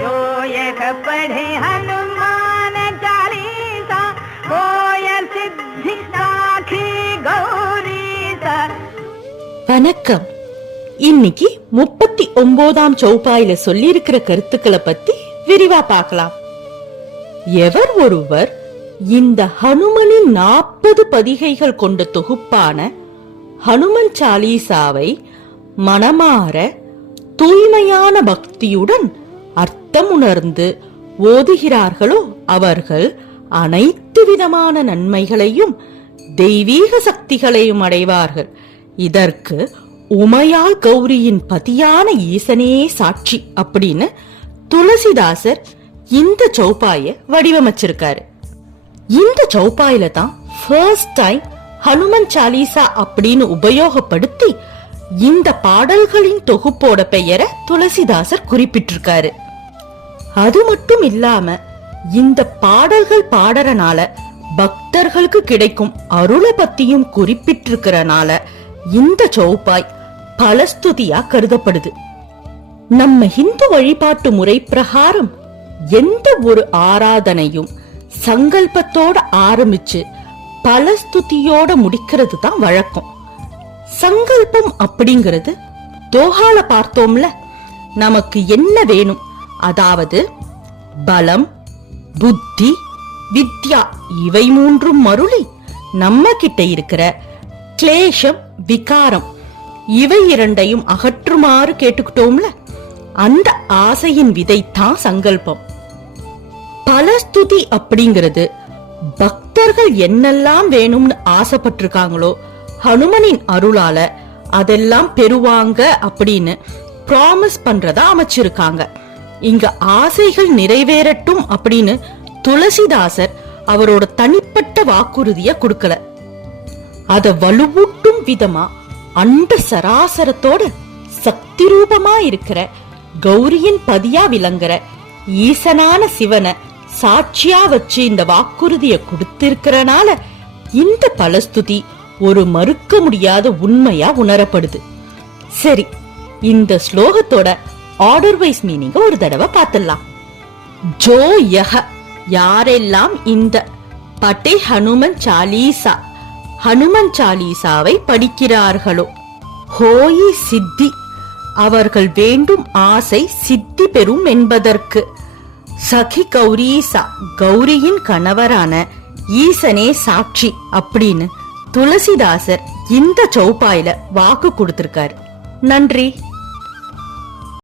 जो यह पढ़े हनुमान चालीसा होय सिद्धि साखी गौरीसा. வணக்கம். இன்னைக்கு 39ஆம் சௌபாயில சொல்லி இருக்கிற கருத்துக்களை பத்தி விரிவா பார்க்கலாம். எவர் ஒருவர் இந்த ஹனுமனின் 40 பதிகைகள் கொண்ட தொகுப்பான ஹனுமன் சாலீசாவை மனமாற தூய்மையான பக்தியுடன் அர்த்தம் உணர்ந்து ஓதுகிறார்களோ அவர்கள் அனைத்து விதமான நன்மைகளையும் தெய்வீக சக்திகளையும் அடைவார்கள். இதற்கு உமையாள் கௌரியின் பதியான ஈசனே சாட்சி அப்படின்னு துளசிதாசர் இந்த சௌபாய வடிவமைச்சிருக்காரு. இந்த சௌபாயில தான் ஃபர்ஸ்ட் டைம் ஹனுமன் சாலீசா அப்படின்னு உபயோகப்படுத்தி இந்த பாடல்களின் தொகுப்போட பெயரை துளசிதாசர் குறிப்பிட்டிருக்காரு. அது மட்டும் இல்லாம இந்த பாடல்கள் பாடறனால பக்தர்களுக்கு கிடைக்கும் அருளை பத்தியும் குறிப்பிட்டிருக்கிறனால இந்த சௌபாய் பலஸ்துதியா கருதப்படுது. நம்ம இந்து வழிபாட்டு முறை பிரகாரம் எந்த ஒரு ஆராதனையும் சங்கல்பத்தோட ஆரம்பிச்சு பலஸ்துதியோட முடிக்கிறது தான் வழக்கம். சங்கல்பம் அப்படிங்கிறது தோஹால பார்த்தோம்ல, நமக்கு என்ன வேணும், அதாவது பலம், புத்தி, வித்யா இவை மூன்றும் மருளி நம்ம கிட்ட இருக்கிற கிளேஷம், விகாரம் இவை இரண்டையும் அகற்றுமாறு கேட்டுக்கிட்டோம்ல, அந்த ஆசையின் விதைத்தான் சங்கல்பம். பலஸ்துதி அப்படிங்கிறது பக்தர்கள் என்னெல்லாம் வேணும்னு ஆசைப்பட்டிருக்காங்களோ ஹனுமனின் அருளால அதெல்லாம் பெறுவாங்க அப்படின்னு ப்ராமிஸ் பண்றதா அமைச்சிருக்காங்க. இங்க ஆசைகள் நிறைவேறட்டும் அப்படின்னு துளசிதாசர் அவரோட தனிப்பட்ட வாக்குறுதிய கொடுக்கல. அத வலுவூட்டும் விதமா அண்ட சராசரத்தோட சக்தி ரூபமா இருக்கிற கௌரியின் பதியா விளங்குற ஈசனான சிவனை சாட்சியா வச்சு இந்த வாக்குறுதிய கொடுத்திருக்கிறனால இந்த பலஸ்துதி ஒரு மறுக்க முடியாத உண்மையா உணரப்படுது. சரி, இந்த ஸ்லோகத்தோட ஆர்டர் வைஸ் மீனிங்க ஒரு தடவை பார்த்துடலாம். ஜோ யஹ யாரெல்லாம் இந்த பட்டே ஹனுமன் சாலீசா ஹனுமன் சாலீசாவை படிக்கிறார்களோ, ஹோயி சித்தி அவர்கள் வேண்டும் ஆசை சித்தி பெறும் என்பதற்கு, சகி கௌரீசா கௌரியின் கணவரான ஈசனே சாட்சி அப்படின்னு துளசிதாசர் இந்த சௌபாயில வாக்கு கொடுத்திருக்காரு. நன்றி.